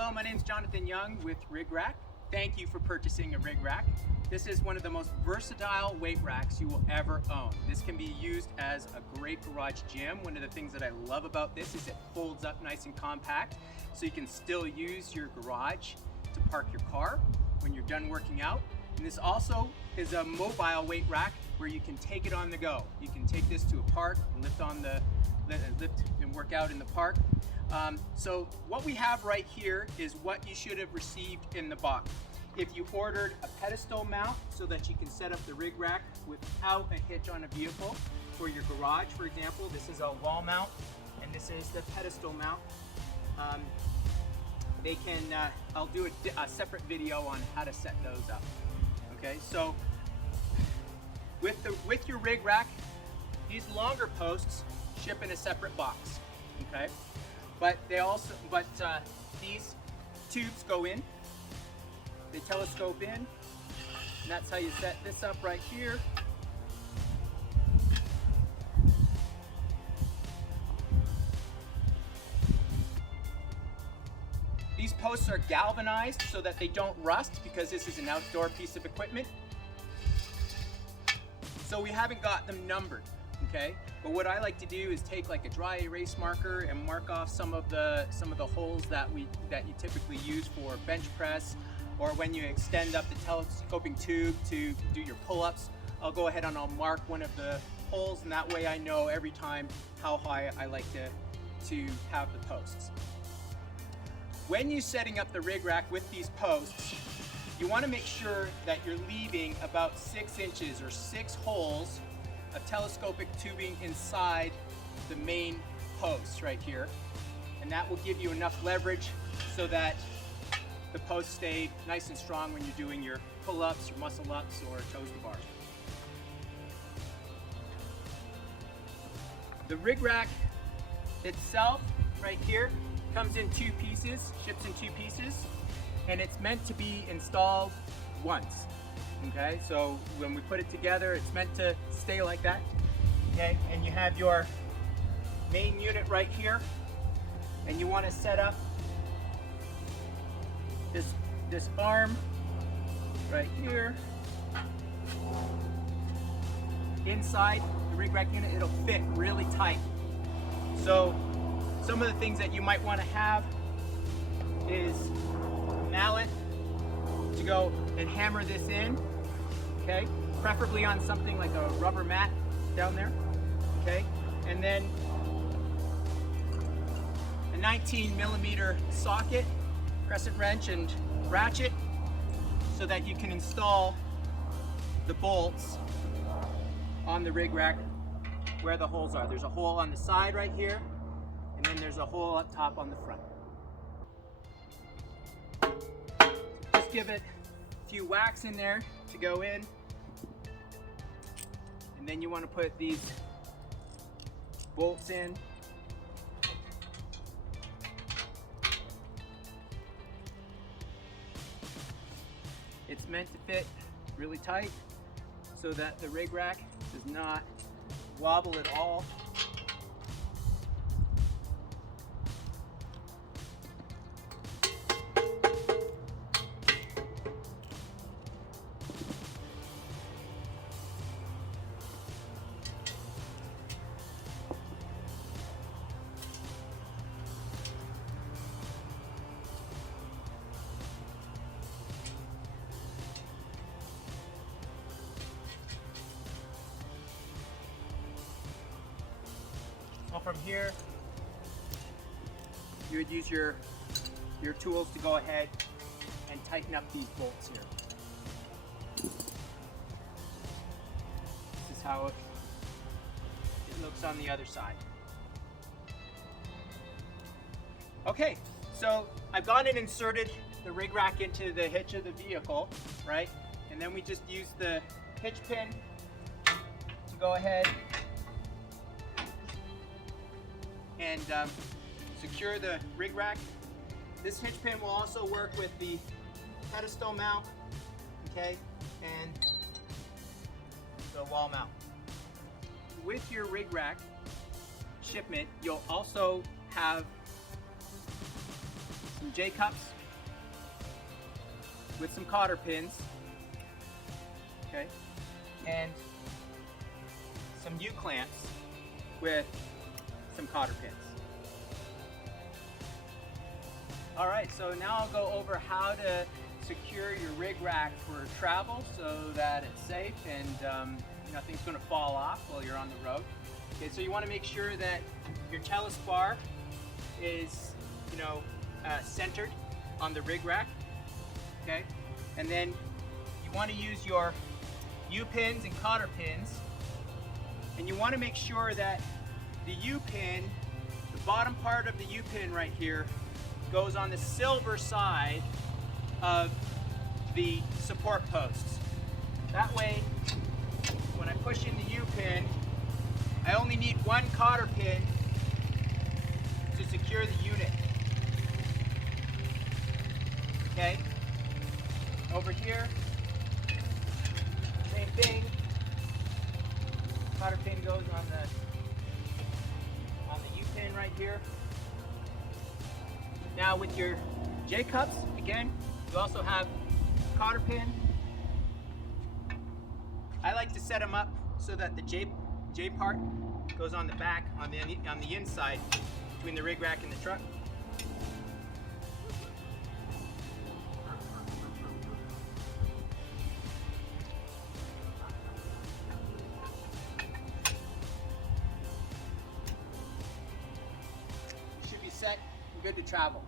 Hello, my name is Jonathan Young with RigRack. Thank you for purchasing a RigRack. This is one of the most versatile weight racks you will ever own. This can be used as a great garage gym. One of the things that I love about this is it folds up nice and compact, so you can still use your garage to park your car when you're done working out. And this also is a mobile weight rack where you can take it on the go. You can take this to a park and lift and work out in the park. So what we have right here is what you should have received in the box. If you ordered a pedestal mount so that you can set up the rig rack without a hitch on a vehicle for your garage, for example, this is a wall mount and this is the pedestal mount. I'll do a separate video on how to set those up. Okay, so with your rig rack, these longer posts ship in a separate box. Okay, but these tubes go in. They telescope in, and that's how you set this up right here. These posts are galvanized so that they don't rust, because this is an outdoor piece of equipment. So we haven't got them numbered, okay? But what I like to do is take like a dry erase marker and mark off some of the holes that you typically use for bench press, or when you extend up the telescopic tube to do your pull-ups. I'll go ahead and I'll mark one of the holes, and that way I know every time how high I like to have the posts. When you're setting up the rig rack with these posts, you want to make sure that you're leaving about 6 inches or 6 holes of telescopic tubing inside the main posts right here. And that will give you enough leverage so that the posts stay nice and strong when you're doing your pull-ups, your muscle-ups, or toes to bars. The rig rack itself right here comes in 2 pieces, ships in 2 pieces, and it's meant to be installed once. Okay, so when we put it together, it's meant to stay like that. Okay, and you have your main unit right here, and you want to set up this arm right here inside the rig rack unit. It'll fit really tight. So some of the things that you might want to have is a mallet to go and hammer this in, okay? Preferably on something like a rubber mat down there, okay? And then a 19mm socket, crescent wrench and ratchet, so that you can install the bolts on the rig rack where the holes are. There's a hole on the side right here, and then there's a hole up top on the front. So just give it a few whacks in there to go in, and then you want to put these bolts in. It's meant to fit really tight so that the rig rack does not wobble at all. Well, from here, you would use your tools to go ahead and tighten up these bolts here. This is how it looks on the other side. Okay, so I've gone and inserted the rig rack into the hitch of the vehicle, right? And then we just use the hitch pin to go ahead and secure the rig rack. This hitch pin will also work with the pedestal mount, okay, and the wall mount. With your rig rack shipment, you'll also have some J-cups with some cotter pins, okay, and some U-clamps with some cotter pins. All right, so now I'll go over how to secure your rig rack for travel so that it's safe and nothing's going to fall off while you're on the road. Okay, so you want to make sure that your telespar is, centered on the rig rack. Okay, and then you want to use your U-pins and cotter pins, and you want to make sure that the U-pin, the bottom part of the U-pin right here, goes on the silver side of the support posts. That way, when I push in the U-pin, I only need one cotter pin to secure the unit. Okay? Over here, same thing. Cotter pin goes on the U-pin right here. Now with your J-cups, again, you also have a cotter pin. I like to set them up so that the J part goes on the back, on the inside, between the rig rack and the truck. You should be set and good to travel.